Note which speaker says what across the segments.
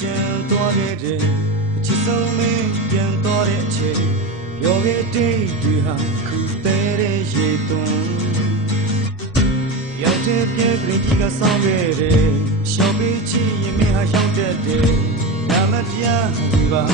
Speaker 1: ချင်သွားခဲ့တယ်အချစ်ဆုံးမင်းပြန်သွားတဲ့အချိန်ပြောခဲ့တဲ့တွေဟာခုသေးတဲ့ရေသွန်းရောက်တဲ့ပြည့်ကလေးကြီးကဆောင်းခဲ့တယ်ရှောက်ပေးချင်ရင်မင်းဟာရောက်တတ်တယ်နာမတရားဒီပါ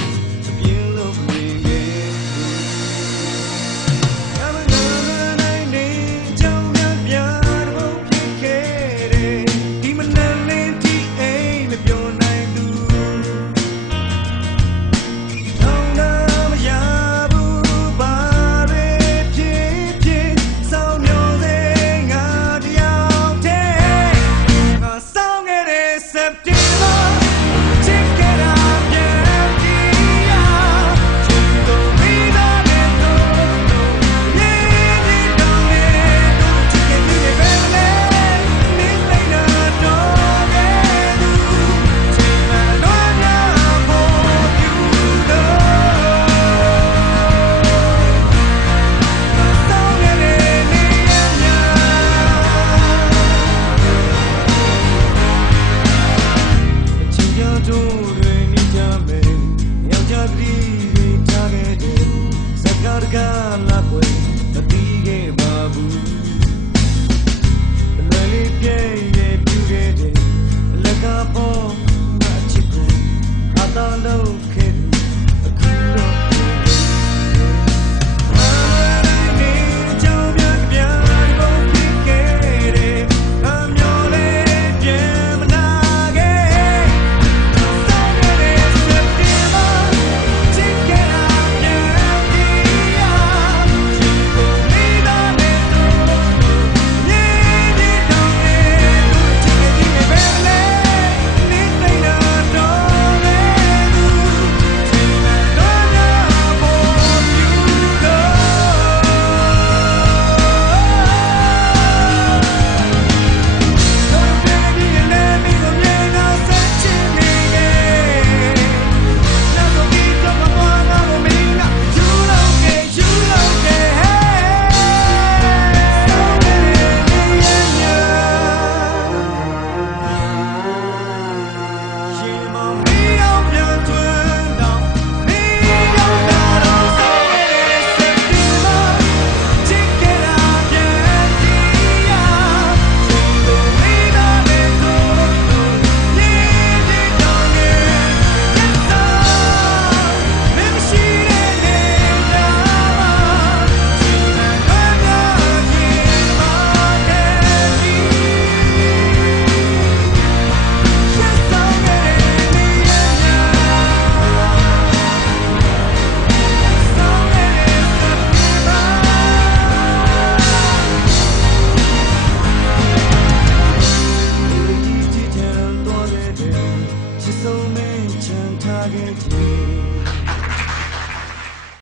Speaker 1: target you.